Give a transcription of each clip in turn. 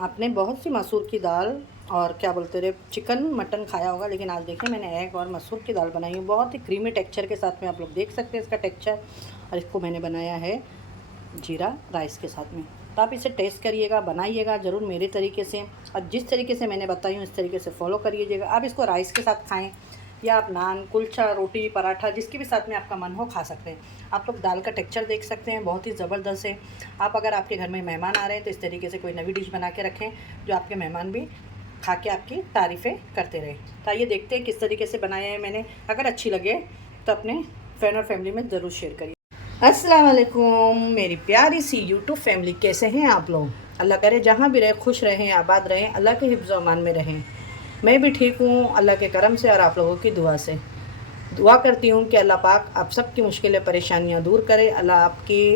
आपने बहुत सी मसूर की दाल और क्या बोलते रहे चिकन मटन खाया होगा, लेकिन आज देखिए मैंने एग और मसूर की दाल बनाई है बहुत ही क्रीमी टेक्सचर के साथ में। आप लोग देख सकते हैं इसका टेक्सचर। और इसको मैंने बनाया है जीरा राइस के साथ में। तो आप इसे टेस्ट करिएगा, बनाइएगा ज़रूर मेरे तरीके से, और जिस तरीके से मैंने बताई हूँ इस तरीके से फॉलो करिएगा। आप इसको राइस के साथ खाएँ या आप नान, कुलचा, रोटी, पराठा जिसके भी साथ में आपका मन हो खा सकते हैं। आप लोग दाल का टेक्सचर देख सकते हैं, बहुत ही ज़बरदस्त है। आप अगर आपके घर में मेहमान आ रहे हैं तो इस तरीके से कोई नई डिश बना के रखें जो आपके मेहमान भी खा के आपकी तारीफ़ें करते रहें। तो आइए देखते हैं किस तरीके से बनाया है मैंने। अगर अच्छी लगे तो अपने फ्रेंड और फैमिली में ज़रूर शेयर करिए। अस्सलाम वालेकुम मेरी प्यारी सी यूट्यूब फैमिली, कैसे हैं आप लोग? अल्लाह करे जहाँ भी रहे खुश रहें, आबाद रहें, अल्लाह के हिफ्ज़ अमान में रहें। मैं भी ठीक हूँ अल्लाह के करम से और आप लोगों की दुआ से। दुआ करती हूँ कि अल्लाह पाक आप सब की मुश्किलें परेशानियाँ दूर करे, अल्लाह आपकी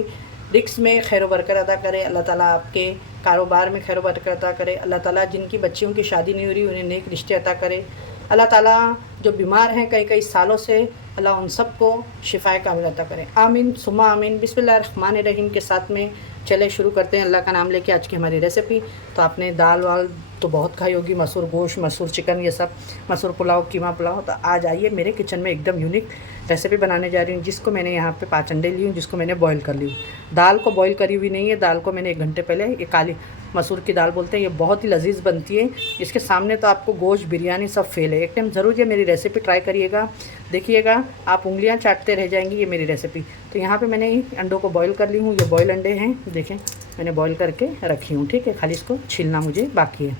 रिस्क में खैर बरकत अदा करे, अल्लाह ताला आपके कारोबार में खैर बरकत अदा करे, अल्लाह ताला जिनकी बच्चियों की शादी नहीं हो रही उन्हें नेक रिश्ते अता करे, अल्लाह ताला जो बीमार हैं कई कई सालों से अल्लाह उन सबको शिफाए कामिल अता करे। आमीन सुमा आमीन। बिस्मिल्लाहिर्रहमानिर्रहीम के साथ में चले शुरू करते हैं अल्लाह का नाम लेके आज की हमारी रेसिपी। तो आपने दाल वाल तो बहुत खाई होगी, मसूर गोश्त, मसूर चिकन, ये सब, मसूर पुलाव, कीमा पुलाव। तो आज आइए मेरे किचन में एकदम यूनिक रेसिपी बनाने जा रही हूँ, जिसको मैंने यहाँ पे 5 अंडे लिए हूँ, जिसको मैंने बॉईल कर ली हूँ। दाल को बॉईल करी हुई नहीं है, दाल को मैंने 1 घंटे पहले, ये काली मसूर की दाल बोलते हैं, ये बहुत ही लजीज बनती है। इसके सामने तो आपको गोश्त, बिरयानी सब फेल है। एक टाइम ज़रूर ये मेरी रेसिपी ट्राई करिएगा, देखिएगा आप उंगलियां चाटते रह जाएंगी। ये मेरी रेसिपी। तो यहाँ पे मैंने अंडों को बॉईल कर ली हूँ। ये बॉयल अंडे हैं, देखें मैंने बॉईल करके रखी हूँ, ठीक है। खाली इसको छीलना मुझे बाकी है,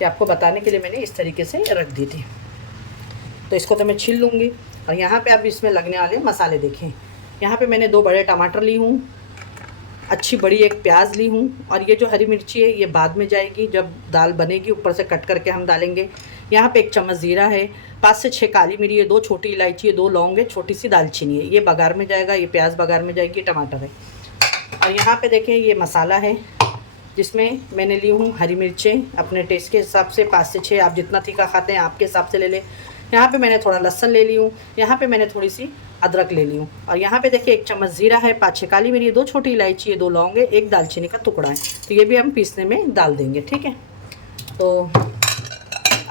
ये आपको बताने के लिए मैंने इस तरीके से रख दी थी। तो इसको तो मैं छील लूँगी। और यहाँ पे अब इसमें लगने वाले मसाले देखें। यहाँ पे मैंने 2 बड़े टमाटर ली हूँ, अच्छी बड़ी एक प्याज ली हूँ, और ये जो हरी मिर्ची है ये बाद में जाएगी, जब दाल बनेगी ऊपर से कट करके हम डालेंगे। यहाँ पे 1 चम्मच ज़ीरा है, 5 से 6 काली मिर्च है, 2 छोटी इलायची है, 2 लौंग है, छोटी सी दालचीनी है। ये बघार में जाएगा, ये प्याज बघार में जाएगी, टमाटर है। और यहाँ पे देखें ये मसाला है, जिसमें मैंने ली हूँ हरी मिर्चें अपने टेस्ट के हिसाब से, 5 से 6, आप जितना तीखा खाते हैं आपके हिसाब से ले लें। यहाँ पे मैंने थोड़ा लहसुन ले ली हूँ, यहाँ पे मैंने थोड़ी सी अदरक ले ली हूँ। और यहाँ पे देखिए 1 चम्मच ज़ीरा है, 5-6 काली मिर्च, 2 छोटी इलायची है, 2 लौंग है, 1 दालचीनी का टुकड़ा है। तो ये भी हम पीसने में डाल देंगे, ठीक है। तो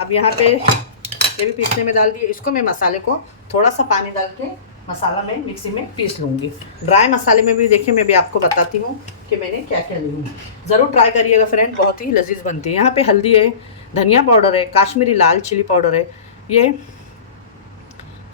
अब यहाँ पे ये भी पीसने में डाल दिए। इसको मैं मसाले को थोड़ा सा पानी डाल के मसाला में मिक्सी में पीस लूँगी। ड्राई मसाले में भी देखिए मैं भी आपको बताती हूँ कि मैंने क्या क्या ली हूँ। ज़रूर ट्राई करिएगा फ्रेंड, बहुत ही लजीज बनती है। यहाँ पे हल्दी है, धनिया पाउडर है, काश्मीरी लाल चिली पाउडर है, ये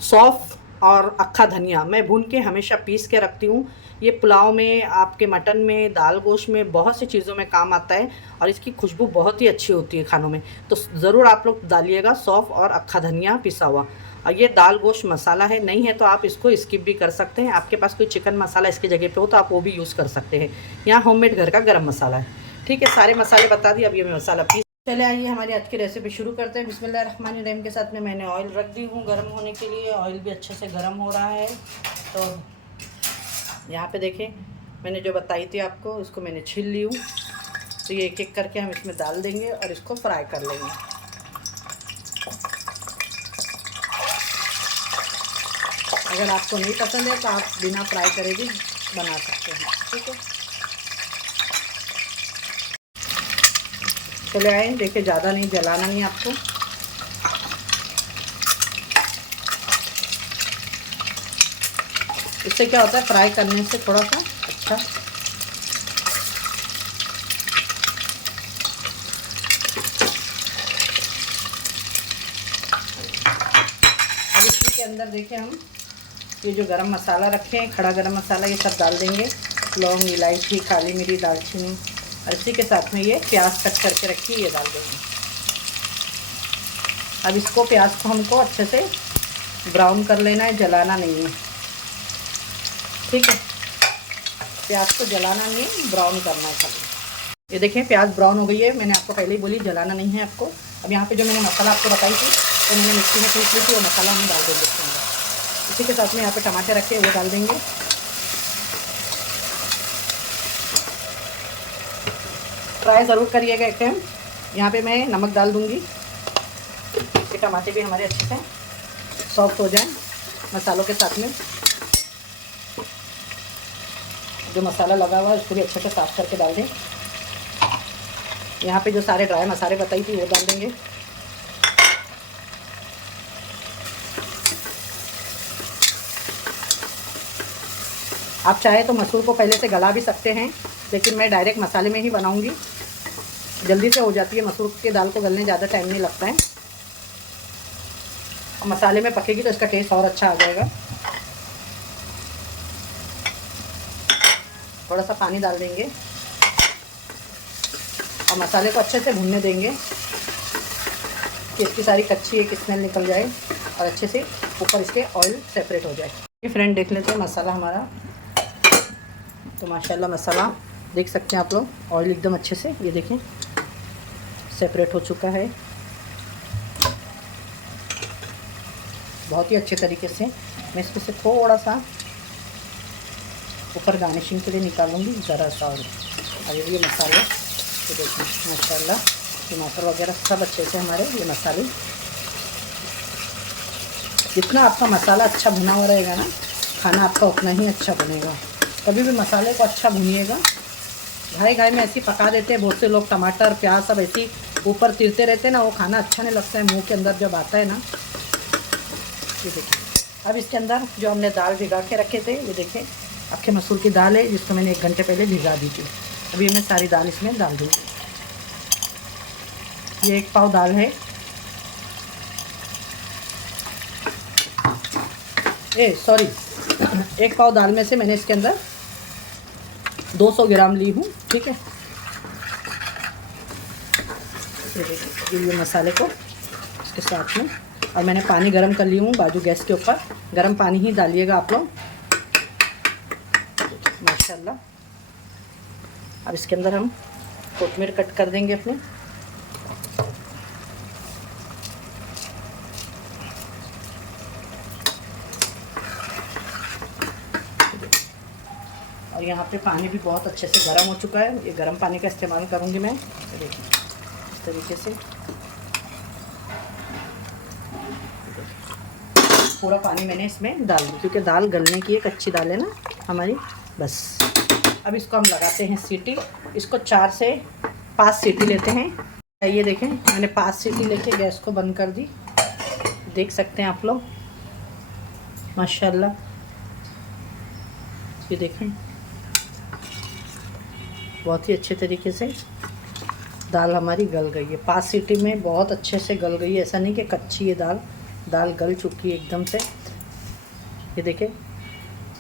सौंफ और अक्खा धनिया मैं भून के हमेशा पीस के रखती हूँ। ये पुलाव में, आपके मटन में, दाल गोश्त में, बहुत सी चीज़ों में काम आता है, और इसकी खुशबू बहुत ही अच्छी होती है खानों में। तो ज़रूर आप लोग डालिएगा सौंफ और अक्खा धनिया पिसा हुआ। और ये दाल गोश्त मसाला है, नहीं है तो आप इसको स्किप भी कर सकते हैं। आपके पास कोई चिकन मसाला इसकी जगह पे हो तो आप वो भी यूज़ कर सकते हैं। यहाँ होममेड घर का गरम मसाला है, ठीक है। सारे मसाले बता दिए, अब ये मैं मसाला पीस। चले आइए हमारी आज की रेसिपी शुरू करते हैं। बिस्मिल्लाहिर्रहमानिर्रहीम के साथ में मैंने ऑयल रख दी हूँ गर्म होने के लिए। ऑयल भी अच्छे से गर्म हो रहा है। तो यहाँ पे देखें मैंने जो बताई थी आपको, इसको मैंने छील ली हूँ। तो ये एक एक करके हम इसमें डाल देंगे और इसको फ्राई कर लेंगे। अगर आपको नहीं पसंद है तो आप बिना फ्राई करे भी बना सकते हैं, ठीक है। चले आए, देखिए ज़्यादा नहीं जलाना नहीं आपको। इससे क्या होता है, फ्राई करने से थोड़ा सा अच्छा। अब इसी के अंदर देखिए हम ये जो गरम मसाला रखे हैं, खड़ा गरम मसाला, ये सब डाल देंगे। लौंग, इलायची, काली मिर्च, दालचीनी, और इसी के साथ में ये प्याज कट करके रखी ये डाल देंगे। अब इसको प्याज को हमको अच्छे से ब्राउन कर लेना है, जलाना नहीं है, ठीक है। प्याज को जलाना नहीं है, ब्राउन करना है खाली। ये देखें प्याज ब्राउन हो गई है, मैंने आपको पहले ही बोली जलाना नहीं है आपको। अब यहाँ पे जो मैंने मसाला आपको बताई थी तो मैंने मिक्सी में पीस ली थी, वो मसाला हम डाल देंगे इसके अंदर। इसी के साथ में यहाँ पे टमाटर रखे वो डाल देंगे। ट्राई ज़रूर करिएगा एक टाइम। यहाँ पे मैं नमक डाल दूँगी, ये टमाटर भी हमारे अच्छे से सॉफ्ट हो जाएं मसालों के साथ में। जो मसाला लगा हुआ है उसको भी अच्छे से साफ करके डाल दें। यहाँ पे जो सारे ड्राई मसाले बताई थी वो डाल देंगे। आप चाहे तो मसूर को पहले से गला भी सकते हैं, लेकिन मैं डायरेक्ट मसाले में ही बनाऊंगी, जल्दी से हो जाती है। मसूर की दाल को गलने ज़्यादा टाइम नहीं लगता है, और मसाले में पकेगी तो इसका टेस्ट और अच्छा आ जाएगा। थोड़ा सा पानी डाल देंगे और मसाले को अच्छे से भूनने देंगे कि इसकी सारी कच्ची एक स्मेल निकल जाए और अच्छे से ऊपर इसके ऑयल सेपरेट हो जाए। ये फ्रेंड देख लेते हैं मसाला हमारा। तो माशाल्लाह मसाला देख सकते हैं आप लोग, ऑयल एकदम अच्छे से ये देखें सेपरेट हो चुका है बहुत ही अच्छे तरीके से। मैं इसमें से थोड़ा सा ऊपर गार्निशिंग के लिए निकालूंगी ज़रा सा और ये मसाले तो देखें माशाल्लाह टमाटर वगैरह सब अच्छे से हमारे ये मसाले। जितना आपका मसाला अच्छा भुना हुआ रहेगा ना, खाना आपका उतना ही अच्छा बनेगा। कभी भी मसाले को अच्छा भूनिएगा। घाई में ऐसी पका देते हैं बहुत से लोग, टमाटर प्याज सब ऐसी ऊपर तिरते रहते हैं ना, वो खाना अच्छा नहीं लगता है मुंह के अंदर जब आता है ना। ये देखिए अब इसके अंदर जो हमने दाल भिगा के रखे थे, ये देखिए अक्खे मसूर की दाल है जिसको मैंने 1 घंटे पहले भिगा दी थी। अभी मैं सारी दाल इसमें डाल दूँगी। ये 1 पाव दाल है, सॉरी 1 पाव दाल में से मैंने इसके अंदर 200 ग्राम ली हूँ, ठीक है। ये मसाले को इसके साथ में, और मैंने पानी गरम कर ली हूँ बाजू गैस के ऊपर। गरम पानी ही डालिएगा आप लोग माशाल्लाह। अब इसके अंदर हम कोतमीर कट कर देंगे अपने। और यहाँ पे पानी भी बहुत अच्छे से गर्म हो चुका है। ये गर्म पानी का इस्तेमाल करूँगी मैं। तो देखिए इस तरीके से पूरा पानी मैंने इसमें डाल दिया, क्योंकि दाल गलने की एक अच्छी दाल है ना हमारी। बस अब इसको हम लगाते हैं सीटी। इसको 4 से 5 सीटी लेते हैं। ये देखें मैंने 5 सीटी लेके गैस को बंद कर दी। देख सकते हैं आप लोग माशाल्लाह। ये देखें बहुत ही अच्छे तरीके से दाल हमारी गल गई है। 5 सीटी में बहुत अच्छे से गल गई है, ऐसा नहीं कि कच्ची है दाल। दाल गल चुकी है एकदम से। ये देखें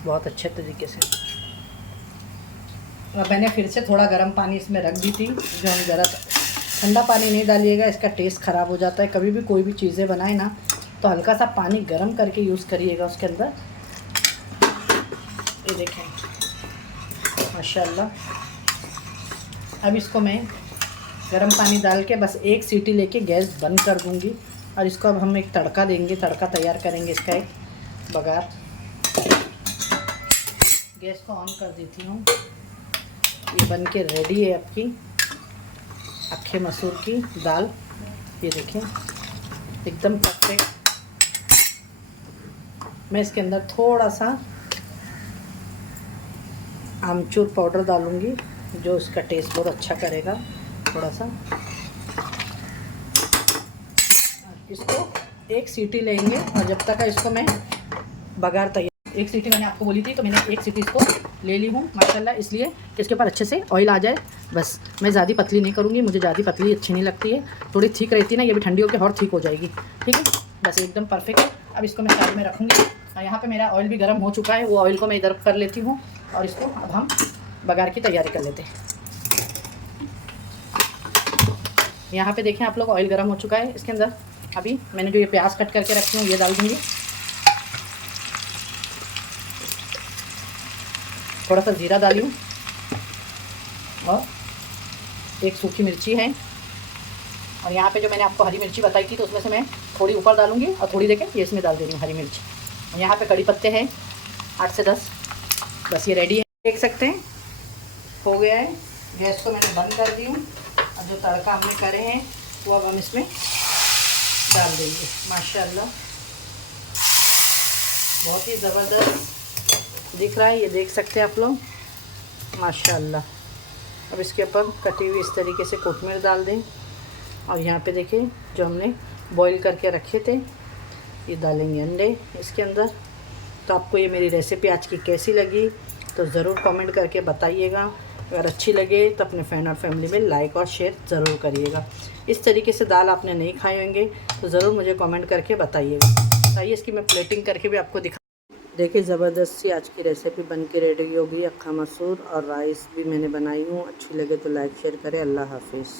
बहुत अच्छे तरीके से। और मैंने फिर से थोड़ा गर्म पानी इसमें रख दी थी, जो हम ज़रा ठंडा पानी नहीं डालिएगा, इसका टेस्ट ख़राब हो जाता है। कभी भी कोई भी चीज़ें बनाए ना तो हल्का सा पानी गर्म करके यूज़ करिएगा उसके अंदर। ये देखें माशाल्लाह। अब इसको मैं गर्म पानी डाल के बस 1 सीटी लेके गैस बंद कर दूंगी। और इसको अब हम एक तड़का देंगे, तड़का तैयार करेंगे इसका एक बघार। गैस को ऑन कर देती हूँ। ये बन के रेडी है आपकी अक्खे मसूर की दाल। ये देखें एकदम परफेक्ट। मैं इसके अंदर थोड़ा सा आमचूर पाउडर डालूँगी, जो इसका टेस्ट बहुत अच्छा करेगा। थोड़ा सा इसको 1 सीटी लेंगे, और जब तक इसको मैं बघार तैयार। 1 सीटी मैंने आपको बोली थी, तो मैंने 1 सीटी इसको ले ली हूँ माशाल्लाह, इसलिए कि इसके ऊपर अच्छे से ऑयल आ जाए। बस मैं ज़्यादा पतली नहीं करूँगी, मुझे ज़्यादा पतली अच्छी नहीं लगती है। थोड़ी थिक रहती है ना, ये भी ठंडी होकर और थिक हो जाएगी, ठीक है। बस एकदम परफेक्ट है। अब इसको मैं साइड में रखूँगी। और यहाँ पे मेरा ऑयल भी गर्म हो चुका है, वो ऑयल को मैं इधर कर लेती हूँ। और इसको अब हम बघार की तैयारी कर लेते हैं। यहाँ पे देखें आप लोग ऑयल गर्म हो चुका है। इसके अंदर अभी मैंने जो ये प्याज कट करके रखी हूँ ये डाल दूँगी। थोड़ा सा ज़ीरा डालिए और 1 सूखी मिर्ची है। और यहाँ पे जो मैंने आपको हरी मिर्ची बताई थी, तो उसमें से मैं थोड़ी ऊपर डालूँगी और थोड़ी देखें ये इसमें डाल दे रही हूँ हरी मिर्च। और यहाँ पे कड़ी पत्ते हैं 8 से 10। बस ये रेडी है, देख सकते हैं हो गया है। गैस को मैंने बंद कर दी हूँ। और जो तड़का हमने करे हैं वो अब हम इसमें डाल देंगे माशाल्लाह। बहुत ही ज़बरदस्त दिख रहा है, ये देख सकते हैं आप लोग माशाल्लाह। अब इसके ऊपर कटी हुई इस तरीके से कोथमीर डाल दें। और यहाँ पे देखिए जो हमने बॉईल करके रखे थे ये डालेंगे अंडे इसके अंदर। तो आपको ये मेरी रेसिपी आज की कैसी लगी तो ज़रूर कमेंट करके बताइएगा। अगर अच्छी लगे तो अपने फ्रेंड और फैमिली में लाइक और शेयर ज़रूर करिएगा। इस तरीके से दाल आपने नहीं खाए होंगे तो ज़रूर मुझे कमेंट करके बताइएगा। आइए इसकी मैं प्लेटिंग करके भी आपको दिखा। देखिए ज़बरदस्त सी आज की रेसिपी बन के रेडी हो गई। अक्खा मसूर और राइस भी मैंने बनाई हूँ। अच्छी लगे तो लाइक शेयर करें। अल्लाह हाफिज़।